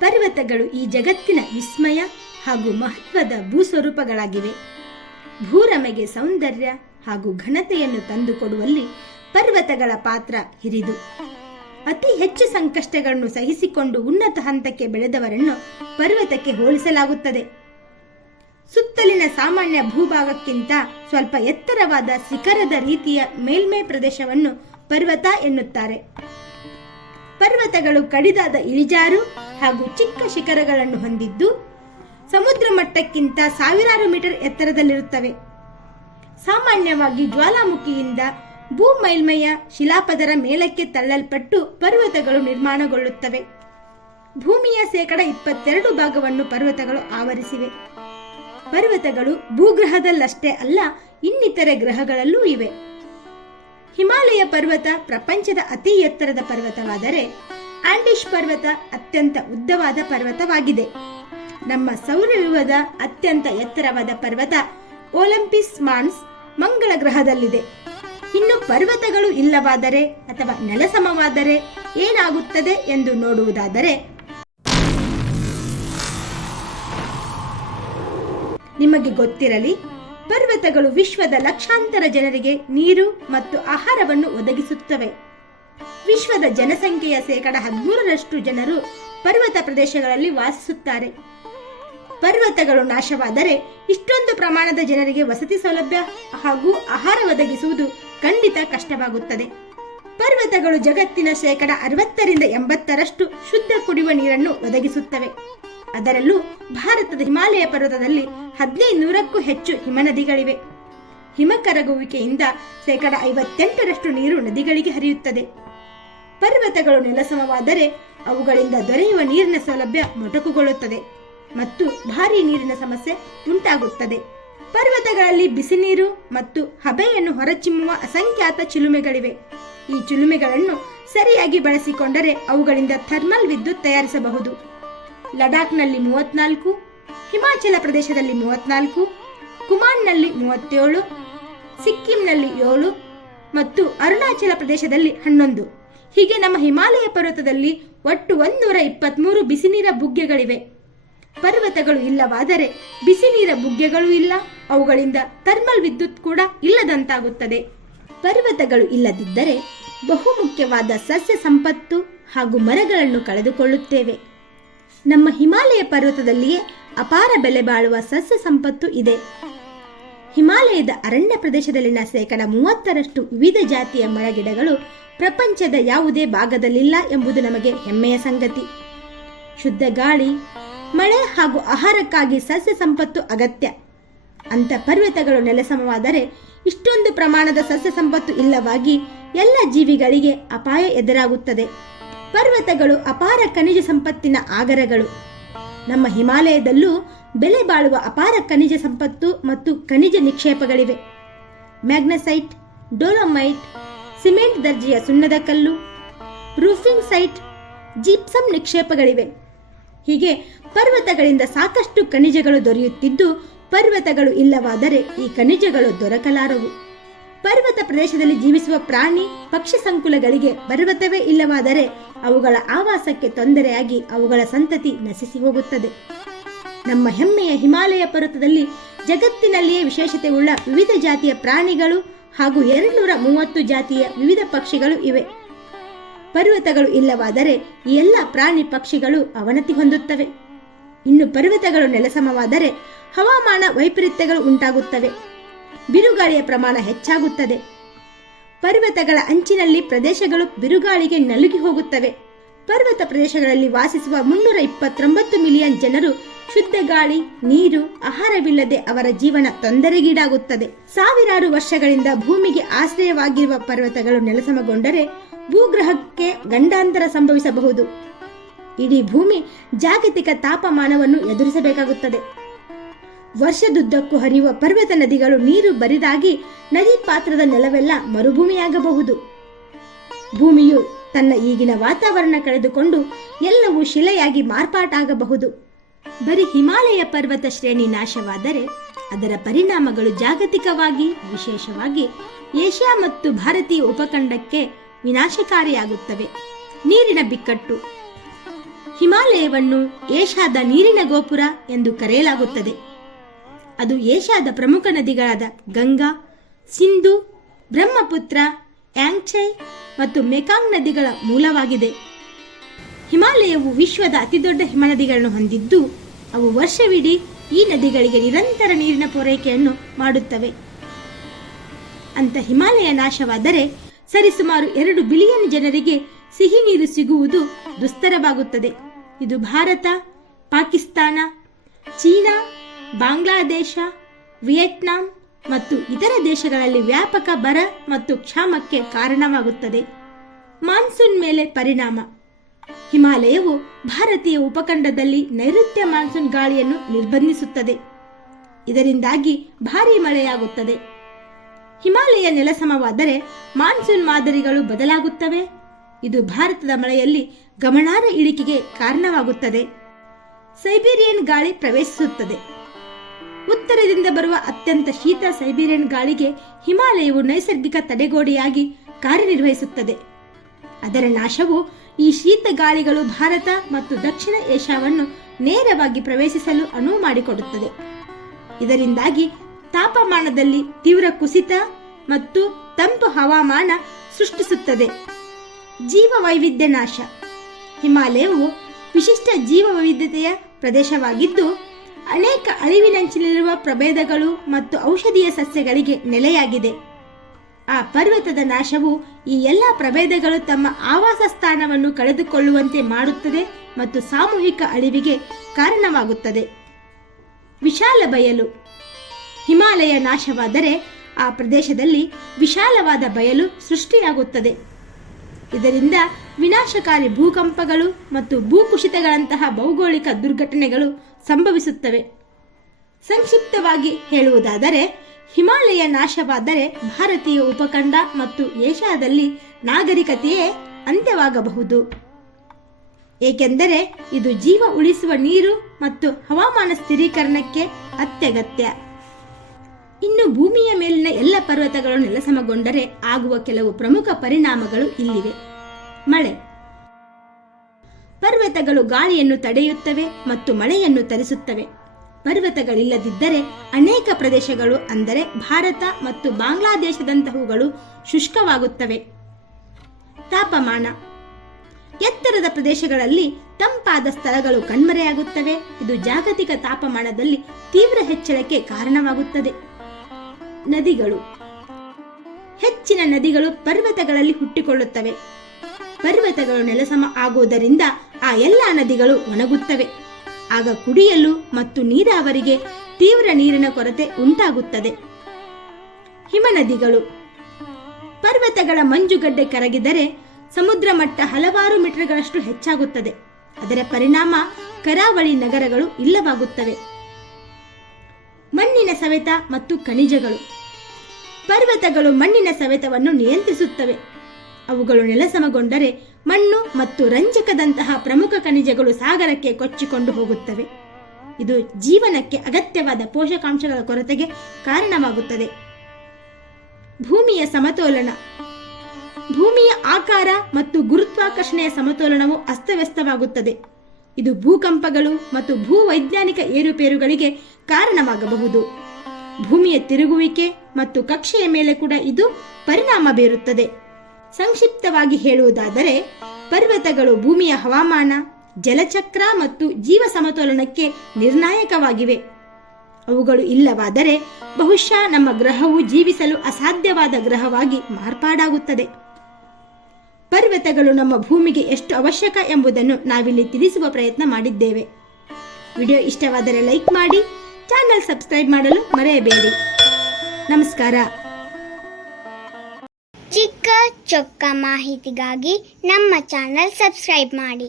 ಪರ್ವತಗಳು ಈ ಜಗತ್ತಿನ ವಿಸ್ಮಯ ಹಾಗೂ ಮಹತ್ವದ ಭೂಸ್ವರೂಪಗಳಾಗಿವೆ. ಭೂರಮೆಗೆ ಸೌಂದರ್ಯ ಹಾಗೂ ಘನತೆಯನ್ನು ತಂದುಕೊಡುವಲ್ಲಿ ಪರ್ವತಗಳ ಪಾತ್ರ ಹಿರಿದು. ಅತಿ ಹೆಚ್ಚು ಸಂಕಷ್ಟಗಳನ್ನು ಸಹಿಸಿಕೊಂಡು ಉನ್ನತ ಹಂತಕ್ಕೆ ಬೆಳೆದವರನ್ನು ಪರ್ವತಕ್ಕೆ ಹೋಲಿಸಲಾಗುತ್ತದೆ. ಸುತ್ತಲಿನ ಸಾಮಾನ್ಯ ಭೂಭಾಗಕ್ಕಿಂತ ಸ್ವಲ್ಪ ಎತ್ತರವಾದ ಶಿಖರದ ರೀತಿಯ ಮೇಲ್ಮೈ ಪ್ರದೇಶವನ್ನು ಪರ್ವತ ಎನ್ನುತ್ತಾರೆ. ಪರ್ವತಗಳು ಕಡಿದಾದ ಇಳಿಜಾರು ಹಾಗೂ ಚಿಕ್ಕ ಶಿಖರಗಳನ್ನು ಹೊಂದಿದ್ದು ಸಮುದ್ರ ಮಟ್ಟಕ್ಕಿಂತ ಸಾವಿರಾರು ಮೀಟರ್ ಎತ್ತರದಲ್ಲಿರುತ್ತವೆ. ಸಾಮಾನ್ಯವಾಗಿ ಜ್ವಾಲಾಮುಖಿಯಿಂದ ಭೂ ಮೇಲ್ಮೈಯ ಶಿಲಾಪದರ ಮೇಲಕ್ಕೆ ತಳ್ಳಲ್ಪಟ್ಟು ಪರ್ವತಗಳು ನಿರ್ಮಾಣಗೊಳ್ಳುತ್ತವೆ. ಭೂಮಿಯ ಶೇಕಡ ಇಪ್ಪತ್ತೆರಡು ಭಾಗವನ್ನು ಪರ್ವತಗಳು ಆವರಿಸಿವೆ. ಪರ್ವತಗಳು ಭೂಗ್ರಹದಲ್ಲಷ್ಟೇ ಅಲ್ಲ, ಇನ್ನಿತರೆ ಗ್ರಹಗಳಲ್ಲೂ ಇವೆ. ಹಿಮಾಲಯ ಪರ್ವತ ಪ್ರಪಂಚದ ಅತಿ ಎತ್ತರದ ಪರ್ವತವಾದರೆ ಆಂಡಿಶ್ ಪರ್ವತ ಅತ್ಯಂತ ಉದ್ದವಾದ ಪರ್ವತವಾಗಿದೆ. ನಮ್ಮ ಸೌರವ್ಯೂಹದ ಅತ್ಯಂತ ಎತ್ತರವಾದ ಪರ್ವತ ಒಲಿಂಪಿಸ್ ಮಾನ್ಸ್ ಮಂಗಳ ಗ್ರಹದಲ್ಲಿದೆ. ಇನ್ನು ಪರ್ವತಗಳು ಇಲ್ಲವಾದರೆ ಅಥವಾ ನೆಲಸಮವಾದರೆ ಏನಾಗುತ್ತದೆ ಎಂದು ನೋಡುವುದಾದರೆ ನಿಮಗೆ ಗೊತ್ತಿರಲಿ ಪರ್ವತಗಳು ವಿಶ್ವದ ಲಕ್ಷಾಂತರ ಜನರಿಗೆ ನೀರು ಮತ್ತು ಆಹಾರವನ್ನು ಒದಗಿಸುತ್ತವೆ. ವಿಶ್ವದ ಜನಸಂಖ್ಯೆಯ ಶೇಕಡ ಹದಿಮೂರರಷ್ಟು ಜನರು ಪರ್ವತ ಪ್ರದೇಶಗಳಲ್ಲಿ ವಾಸಿಸುತ್ತಾರೆ. ಪರ್ವತಗಳು ನಾಶವಾದರೆ ಇಷ್ಟೊಂದು ಪ್ರಮಾಣದ ಜನರಿಗೆ ವಸತಿ ಸೌಲಭ್ಯ ಹಾಗೂ ಆಹಾರ ಒದಗಿಸುವುದು ಖಂಡಿತ ಕಷ್ಟವಾಗುತ್ತದೆ. ಪರ್ವತಗಳು ಜಗತ್ತಿನ ಶೇಕಡ ಅರವತ್ತರಿಂದ ಎಂಬತ್ತರಷ್ಟು ಶುದ್ಧ ಕುಡಿಯುವ ನೀರನ್ನು ಒದಗಿಸುತ್ತವೆ. ಅದರಲ್ಲೂ ಭಾರತದ ಹಿಮಾಲಯ ಪರ್ವತದಲ್ಲಿ ಹದಿನೈದು ನೂರಕ್ಕೂ ಹೆಚ್ಚು ಹಿಮನದಿಗಳಿವೆ. ಹಿಮ ಕರಗುವಿಕೆಯಿಂದ ಶೇಕಡ ಐವತ್ತೆಂಟರಷ್ಟು ನೀರು ನದಿಗಳಿಗೆ ಹರಿಯುತ್ತದೆ. ಪರ್ವತಗಳು ನೆಲಸಮವಾದರೆ ಅವುಗಳಿಂದ ದೊರೆಯುವ ನೀರಿನ ಸೌಲಭ್ಯ ಮೊಟಕುಗೊಳ್ಳುತ್ತದೆ ಮತ್ತು ಭಾರಿ ನೀರಿನ ಸಮಸ್ಯೆ ಉಂಟಾಗುತ್ತದೆ. ಪರ್ವತಗಳಲ್ಲಿ ಬಿಸಿ ನೀರು ಮತ್ತು ಹಬೆಯನ್ನು ಹೊರಚಿಮ್ಮುವ ಅಸಂಖ್ಯಾತ ಚಿಲುಮೆಗಳಿವೆ. ಈ ಚಿಲುಮೆಗಳನ್ನು ಸರಿಯಾಗಿ ಬಳಸಿಕೊಂಡರೆ ಅವುಗಳಿಂದ ಥರ್ಮಲ್ ವಿದ್ಯುತ್ ತಯಾರಿಸಬಹುದು. ಲಡಾಖ್ನಲ್ಲಿ ಮೂವತ್ನಾಲ್ಕು, ಹಿಮಾಚಲ ಪ್ರದೇಶದಲ್ಲಿ ಮೂವತ್ನಾಲ್ಕು, ಕುಮಾನ್ನಲ್ಲಿ ಮೂವತ್ತೇಳು, ಸಿಕ್ಕಿಂನಲ್ಲಿ ಏಳು ಮತ್ತು ಅರುಣಾಚಲ ಪ್ರದೇಶದಲ್ಲಿ ಹನ್ನೊಂದು. ಹೀಗೆ ನಮ್ಮ ಹಿಮಾಲಯ ಪರ್ವತದಲ್ಲಿ ಒಟ್ಟು ಒಂದೂರ ಇಪ್ಪತ್ಮೂರು ಬಿಸಿನೀರ ಬುಗ್ಗೆಗಳಿವೆ. ಪರ್ವತಗಳು ಇಲ್ಲವಾದರೆ ಬಿಸಿನೀರ ಬುಗ್ಗೆಗಳು ಇಲ್ಲ, ಅವುಗಳಿಂದ ಥರ್ಮಲ್ ವಿದ್ಯುತ್ ಕೂಡ ಇಲ್ಲದಂತಾಗುತ್ತದೆ. ಪರ್ವತಗಳು ಇಲ್ಲದಿದ್ದರೆ ಬಹುಮುಖ್ಯವಾದ ಸಸ್ಯ ಸಂಪತ್ತು ಹಾಗೂ ಮರಗಳನ್ನು ಕಳೆದುಕೊಳ್ಳುತ್ತೇವೆ. ನಮ್ಮ ಹಿಮಾಲಯ ಪರ್ವತದಲ್ಲಿಯೇ ಅಪಾರ ಬೆಲೆ ಬಾಳುವ ಸಸ್ಯ ಸಂಪತ್ತು ಇದೆ. ಹಿಮಾಲಯದ ಅರಣ್ಯ ಪ್ರದೇಶದಲ್ಲಿನ ಶೇಕಡ ಮೂವತ್ತರಷ್ಟು ವಿವಿಧ ಜಾತಿಯ ಮರಗಿಡಗಳು ಪ್ರಪಂಚದ ಯಾವುದೇ ಭಾಗದಲ್ಲಿಲ್ಲ ಎಂಬುದು ನಮಗೆ ಹೆಮ್ಮೆಯ ಸಂಗತಿ. ಶುದ್ಧ ಗಾಳಿ, ಮಳೆ ಹಾಗೂ ಆಹಾರಕ್ಕಾಗಿ ಸಸ್ಯ ಸಂಪತ್ತು ಅಗತ್ಯ. ಅಂತ ಪರ್ವತಗಳು ನೆಲಸಮವಾದರೆ ಇಷ್ಟೊಂದು ಪ್ರಮಾಣದ ಸಸ್ಯ ಸಂಪತ್ತು ಇಲ್ಲವಾಗಿ ಎಲ್ಲ ಜೀವಿಗಳಿಗೆ ಅಪಾಯ ಎದುರಾಗುತ್ತದೆ. ಪರ್ವತಗಳು ಅಪಾರ ಖನಿಜ ಸಂಪತ್ತಿನ ಆಗರಗಳು. ನಮ್ಮ ಹಿಮಾಲಯದಲ್ಲೂ ಬೆಲೆ ಬಾಳುವ ಅಪಾರ ಖನಿಜ ಸಂಪತ್ತು ಮತ್ತು ಖನಿಜ ನಿಕ್ಷೇಪಗಳಿವೆ. ಮ್ಯಾಗ್ನಸೈಟ್, ಡೋಲೊಮೈಟ್, ಸಿಮೆಂಟ್ ದರ್ಜೆಯ ಸುಣ್ಣದ ಕಲ್ಲು, ರೂಫಿಂಗ್ ಸೈಟ್ ಜಿಪ್ಸಮ್ ನಿಕ್ಷೇಪಗಳಿವೆ. ಹೀಗೆ ಪರ್ವತಗಳಿಂದ ಸಾಕಷ್ಟು ಖನಿಜಗಳು ದೊರೆಯುತ್ತಿದ್ದು ಪರ್ವತಗಳು ಇಲ್ಲವಾದರೆ ಈ ಖನಿಜಗಳು ದೊರಕಲಾರವು. ಪರ್ವತ ಪ್ರದೇಶದಲ್ಲಿ ಜೀವಿಸುವ ಪ್ರಾಣಿ ಪಕ್ಷಿ ಸಂಕುಲಗಳಿಗೆ ಪರ್ವತವೇ ಇಲ್ಲವಾದರೆ ಅವುಗಳ ಆವಾಸಕ್ಕೆ ತೊಂದರೆಯಾಗಿ ಅವುಗಳ ಸಂತತಿ ನಶಿಸಿ ಹೋಗುತ್ತದೆ. ನಮ್ಮ ಹೆಮ್ಮೆಯ ಹಿಮಾಲಯ ಪರ್ವತದಲ್ಲಿ ಜಗತ್ತಿನಲ್ಲಿಯೇ ವಿಶೇಷತೆ ಉಳ್ಳ ವಿವಿಧ ಜಾತಿಯ ಪ್ರಾಣಿಗಳು ಹಾಗೂ ಎರಡ್ನೂರ ಮೂವತ್ತು ಜಾತಿಯ ವಿವಿಧ ಪಕ್ಷಿಗಳು ಇವೆ. ಪರ್ವತಗಳು ಇಲ್ಲವಾದರೆ ಈ ಎಲ್ಲ ಪ್ರಾಣಿ ಪಕ್ಷಿಗಳು ಅವನತಿ ಹೊಂದುತ್ತವೆ. ಇನ್ನು ಪರ್ವತಗಳು ನೆಲಸಮವಾದರೆ ಹವಾಮಾನ ವೈಪರೀತ್ಯಗಳು ಉಂಟಾಗುತ್ತವೆ. ಬಿರುಗಾಳಿಯ ಪ್ರಮಾಣ ಹೆಚ್ಚಾಗುತ್ತದೆ. ಪರ್ವತಗಳ ಅಂಚಿನಲ್ಲಿ ಪ್ರದೇಶಗಳು ಬಿರುಗಾಳಿಗೆ ನಲುಗಿ ಹೋಗುತ್ತವೆ. ಪರ್ವತ ಪ್ರದೇಶಗಳಲ್ಲಿ ವಾಸಿಸುವ ಮುನ್ನೂರ ಇಪ್ಪತ್ತೊಂಬತ್ತು ಮಿಲಿಯನ್ ಜನರು ಶುದ್ಧ ಗಾಳಿ, ನೀರು, ಆಹಾರವಿಲ್ಲದೆ ಅವರ ಜೀವನ ತೊಂದರೆಗೀಡಾಗುತ್ತದೆ. ಸಾವಿರಾರು ವರ್ಷಗಳಿಂದ ಭೂಮಿಗೆ ಆಶ್ರಯವಾಗಿರುವ ಪರ್ವತಗಳು ನೆಲಸಮಗೊಂಡರೆ ಭೂಗ್ರಹಕ್ಕೆ ಗಂಡಾಂತರ ಸಂಭವಿಸಬಹುದು. ಇಡೀ ಭೂಮಿ ಜಾಗತಿಕ ತಾಪಮಾನವನ್ನು ಎದುರಿಸಬೇಕಾಗುತ್ತದೆ. ವರ್ಷದುದ್ದಕ್ಕೂ ಹರಿಯುವ ಪರ್ವತ ನದಿಗಳು ನೀರು ಬರಿದಾಗಿ ನದಿ ಪಾತ್ರದ ನೆಲವೆಲ್ಲ ಮರುಭೂಮಿಯಾಗಬಹುದು. ಭೂಮಿಯು ತನ್ನ ಈಗಿನ ವಾತಾವರಣ ಕಳೆದುಕೊಂಡು ಎಲ್ಲವೂ ಶಿಲೆಯಾಗಿ ಮಾರ್ಪಾಟಾಗಬಹುದು. ಬರೀ ಹಿಮಾಲಯ ಪರ್ವತ ಶ್ರೇಣಿ ನಾಶವಾದರೆ ಅದರ ಪರಿಣಾಮಗಳು ಜಾಗತಿಕವಾಗಿ, ವಿಶೇಷವಾಗಿ ಏಷ್ಯಾ ಮತ್ತು ಭಾರತೀಯ ಉಪಖಂಡಕ್ಕೆ ವಿನಾಶಕಾರಿಯಾಗುತ್ತವೆ. ನೀರಿನ ಬಿಕ್ಕಟ್ಟು. ಹಿಮಾಲಯವನ್ನು ಏಷ್ಯಾದ ನೀರಿನ ಗೋಪುರ ಎಂದು ಕರೆಯಲಾಗುತ್ತದೆ. ಅದು ಏಷ್ಯಾದ ಪ್ರಮುಖ ನದಿಗಳಾದ ಗಂಗಾ, ಸಿಂಧು, ಬ್ರಹ್ಮಪುತ್ರ, ಯಾಂಗ್ಚೈ ಮತ್ತು ಮೆಕಾಂಗ್ ನದಿಗಳ ಮೂಲವಾಗಿದೆ. ಹಿಮಾಲಯವು ವಿಶ್ವದ ಅತಿದೊಡ್ಡ ಹಿಮನದಿಗಳನ್ನು ಹೊಂದಿದ್ದು, ಅವು ವರ್ಷವಿಡೀ ಈ ನದಿಗಳಿಗೆ ನಿರಂತರ ನೀರಿನ ಪೂರೈಕೆಯನ್ನು ಮಾಡುತ್ತವೆ. ಅಂತ ಹಿಮಾಲಯ ನಾಶವಾದರೆ ಸರಿಸುಮಾರು ಎರಡು ಬಿಲಿಯನ್ ಜನರಿಗೆ ಸಿಹಿ ನೀರು ಸಿಗುವುದು ದುಸ್ತರವಾಗುತ್ತದೆ. ಇದು ಭಾರತ, ಪಾಕಿಸ್ತಾನ, ಚೀನಾ ಬಾಂಗ್ಲಾದೇಶ, ವಿಯೆಟ್ನಾಂ ಮತ್ತು ಇತರ ದೇಶಗಳಲ್ಲಿ ವ್ಯಾಪಕ ಬರ ಮತ್ತು ಕ್ಷಾಮಕ್ಕೆ ಕಾರಣವಾಗುತ್ತದೆ. ಮಾನ್ಸೂನ್ ಮೇಲೆ ಪರಿಣಾಮ. ಹಿಮಾಲಯವು ಭಾರತೀಯ ಉಪಖಂಡದಲ್ಲಿ ನೈಋತ್ಯ ಮಾನ್ಸೂನ್ ಗಾಳಿಯನ್ನು ನಿರ್ಬಂಧಿಸುತ್ತದೆ. ಇದರಿಂದಾಗಿ ಭಾರೀ ಮಳೆಯಾಗುತ್ತದೆ. ಹಿಮಾಲಯ ನೆಲಸಮವಾದರೆ ಮಾನ್ಸೂನ್ ಮಾದರಿಗಳು ಬದಲಾಗುತ್ತವೆ. ಇದು ಭಾರತದ ಮಳೆಯಲ್ಲಿ ಗಮನಾರ್ಹ ಇಳಿಕೆಗೆ ಕಾರಣವಾಗುತ್ತದೆ. ಸೈಬೀರಿಯನ್ ಗಾಳಿ ಪ್ರವೇಶಿಸುತ್ತದೆ. ಉತ್ತರದಿಂದ ಬರುವ ಅತ್ಯಂತ ಶೀತ ಸೈಬೀರಿಯನ್ ಗಾಳಿಗೆ ಹಿಮಾಲಯವು ನೈಸರ್ಗಿಕ ತಡೆಗೋಡೆಯಾಗಿ ಕಾರ್ಯನಿರ್ವಹಿಸುತ್ತದೆ. ಅದರ ನಾಶವು ಈ ಶೀತ ಗಾಳಿಗಳು ಭಾರತ ಮತ್ತು ದಕ್ಷಿಣ ಏಷ್ಯಾವನ್ನು ನೇರವಾಗಿ ಪ್ರವೇಶಿಸಲು ಅನುವು ಮಾಡಿಕೊಡುತ್ತದೆ. ಇದರಿಂದಾಗಿ ತಾಪಮಾನದಲ್ಲಿ ತೀವ್ರ ಕುಸಿತ ಮತ್ತು ತಂಪು ಹವಾಮಾನ ಸೃಷ್ಟಿಸುತ್ತದೆ. ಜೀವ ವೈವಿಧ್ಯ ನಾಶ ಹಿಮಾಲಯವು ವಿಶಿಷ್ಟ ಜೀವ ವೈವಿಧ್ಯತೆಯ ಪ್ರದೇಶವಾಗಿದ್ದು ಅನೇಕ ಅಳಿವಿನಂಚಿನಲ್ಲಿರುವ ಪ್ರಭೇದಗಳು ಮತ್ತು ಔಷಧೀಯ ಸಸ್ಯಗಳಿಗೆ ನೆಲೆಯಾಗಿದೆ. ಆ ಪರ್ವತದ ನಾಶವು ಈ ಎಲ್ಲ ಪ್ರಭೇದಗಳು ತಮ್ಮ ಆವಾಸ ಸ್ಥಾನವನ್ನು ಕಳೆದುಕೊಳ್ಳುವಂತೆ ಮಾಡುತ್ತದೆ ಮತ್ತು ಸಾಮೂಹಿಕ ಅಳಿವಿಗೆ ಕಾರಣವಾಗುತ್ತದೆ. ವಿಶಾಲ ಬಯಲು. ಹಿಮಾಲಯ ನಾಶವಾದರೆ ಆ ಪ್ರದೇಶದಲ್ಲಿ ವಿಶಾಲವಾದ ಬಯಲು ಸೃಷ್ಟಿಯಾಗುತ್ತದೆ. ಇದರಿಂದ ವಿನಾಶಕಾರಿ ಭೂಕಂಪಗಳು ಮತ್ತು ಭೂಕುಸಿತಗಳಂತಹ ಭೌಗೋಳಿಕ ದುರ್ಘಟನೆಗಳು ಸಂಭವಿಸುತ್ತವೆ. ಸಂಕ್ಷಿಪ್ತವಾಗಿ ಹೇಳುವುದಾದರೆ, ಹಿಮಾಲಯ ನಾಶವಾದರೆ ಭಾರತೀಯ ಉಪಖಂಡ ಮತ್ತು ಏಷ್ಯಾದಲ್ಲಿ ನಾಗರಿಕತೆಯೇ ಅಂತ್ಯವಾಗಬಹುದು. ಏಕೆಂದರೆ ಇದು ಜೀವ ಉಳಿಸುವ ನೀರು ಮತ್ತು ಹವಾಮಾನ ಸ್ಥಿರೀಕರಣಕ್ಕೆ ಅತ್ಯಗತ್ಯ. ಇನ್ನು ಭೂಮಿಯ ಮೇಲಿನ ಎಲ್ಲ ಪರ್ವತಗಳು ನೆಲಸಮಗೊಂಡರೆ ಆಗುವ ಕೆಲವು ಪ್ರಮುಖ ಪರಿಣಾಮಗಳು ಇಲ್ಲಿವೆ. ಮಳೆ. ಪರ್ವತಗಳು ಗಾಳಿಯನ್ನು ತಡೆಯುತ್ತವೆ ಮತ್ತು ಮಳೆಯನ್ನು ತರಿಸುತ್ತವೆ. ಪರ್ವತಗಳಿಲ್ಲದಿದ್ದರೆ ಅನೇಕ ಪ್ರದೇಶಗಳು, ಅಂದರೆ ಭಾರತ ಮತ್ತು ಬಾಂಗ್ಲಾದೇಶದಂತಹವುಗಳು ಶುಷ್ಕವಾಗುತ್ತವೆ. ತಾಪಮಾನ. ಎತ್ತರದ ಪ್ರದೇಶಗಳಲ್ಲಿ ತಂಪಾದ ಸ್ಥಳಗಳು ಕಣ್ಮರೆಯಾಗುತ್ತವೆ. ಇದು ಜಾಗತಿಕ ತಾಪಮಾನದಲ್ಲಿ ತೀವ್ರ ಹೆಚ್ಚಳಕ್ಕೆ ಕಾರಣವಾಗುತ್ತದೆ. ನದಿಗಳು. ಹೆಚ್ಚಿನ ನದಿಗಳು ಪರ್ವತಗಳಲ್ಲಿ ಹುಟ್ಟಿಕೊಳ್ಳುತ್ತವೆ. ಪರ್ವತಗಳು ನೆಲಸಮ ಆಗುವುದರಿಂದ ಆ ಎಲ್ಲ ನದಿಗಳು ಒಣಗುತ್ತವೆ. ಆಗ ಕುಡಿಯಲು ಮತ್ತು ನೀರಾವರಿಗೆ ತೀವ್ರ ನೀರಿನ ಕೊರತೆ ಉಂಟಾಗುತ್ತದೆ. ಹಿಮನದಿಗಳು. ಪರ್ವತಗಳ ಮಂಜುಗಡ್ಡೆ ಕರಗಿದರೆ ಸಮುದ್ರ ಮಟ್ಟ ಹಲವಾರು ಮೀಟರ್ಗಳಷ್ಟು ಹೆಚ್ಚಾಗುತ್ತದೆ. ಅದರ ಪರಿಣಾಮ ಕರಾವಳಿ ನಗರಗಳು ಇಲ್ಲವಾಗುತ್ತವೆ. ಮಣ್ಣಿನ ಸವೆತ ಮತ್ತು ಖನಿಜಗಳು. ಪರ್ವತಗಳು ಮಣ್ಣಿನ ಸವೆತವನ್ನು ನಿಯಂತ್ರಿಸುತ್ತವೆ. ಅವುಗಳು ನೆಲಸಮಗೊಂಡರೆ ಮಣ್ಣು ಮತ್ತು ರಂಜಕದಂತಹ ಪ್ರಮುಖ ಖನಿಜಗಳು ಸಾಗರಕ್ಕೆ ಕೊಚ್ಚಿಕೊಂಡು ಹೋಗುತ್ತವೆ. ಇದು ಜೀವನಕ್ಕೆ ಅಗತ್ಯವಾದ ಪೋಷಕಾಂಶಗಳ ಕೊರತೆಗೆ ಕಾರಣವಾಗುತ್ತದೆ. ಭೂಮಿಯ ಸಮತೋಲನ. ಭೂಮಿಯ ಆಕಾರ ಮತ್ತು ಗುರುತ್ವಾಕರ್ಷಣೆಯ ಸಮತೋಲನವು ಅಸ್ತವ್ಯಸ್ತವಾಗುತ್ತದೆ. ಇದು ಭೂಕಂಪಗಳು ಮತ್ತು ಭೂವೈಜ್ಞಾನಿಕ ಏರುಪೇರುಗಳಿಗೆ ಕಾರಣವಾಗಬಹುದು. ಭೂಮಿಯ ತಿರುಗುವಿಕೆ ಮತ್ತು ಕಕ್ಷೆಯ ಮೇಲೆ ಕೂಡ ಇದು ಪರಿಣಾಮ ಬೀರುತ್ತದೆ. ಸಂಕ್ಷಿಪ್ತವಾಗಿ ಹೇಳುವುದಾದರೆ, ಪರ್ವತಗಳು ಭೂಮಿಯ ಹವಾಮಾನ, ಜಲಚಕ್ರ ಮತ್ತು ಜೀವ ಸಮತೋಲನಕ್ಕೆ ನಿರ್ಣಾಯಕವಾಗಿವೆ. ಅವುಗಳು ಇಲ್ಲವಾದರೆ ಬಹುಶಃ ನಮ್ಮ ಗ್ರಹವು ಜೀವಿಸಲು ಅಸಾಧ್ಯವಾದ ಗ್ರಹವಾಗಿ ಮಾರ್ಪಾಡಾಗುತ್ತದೆ. ಪರ್ವತಗಳು ನಮ್ಮ ಭೂಮಿಗೆ ಎಷ್ಟು ಅವಶ್ಯಕ ಎಂಬುದನ್ನು ನಾವಿಲ್ಲಿ ತಿಳಿಸುವ ಪ್ರಯತ್ನ ಮಾಡಿದ್ದೇವೆ. ವಿಡಿಯೋ ಇಷ್ಟವಾದರೆ ಲೈಕ್ ಮಾಡಿ, ಚಾನಲ್ ಸಬ್ಸ್ಕ್ರೈಬ್ ಮಾಡಲು ಮರೆಯಬೇಡಿ. ನಮಸ್ಕಾರ. ಚೊಕ್ಕ ಮಾಹಿತಿಗಾಗಿ ನಮ್ಮ ಚಾನಲ್ ಸಬ್ಸ್ಕ್ರೈಬ್ ಮಾಡಿ.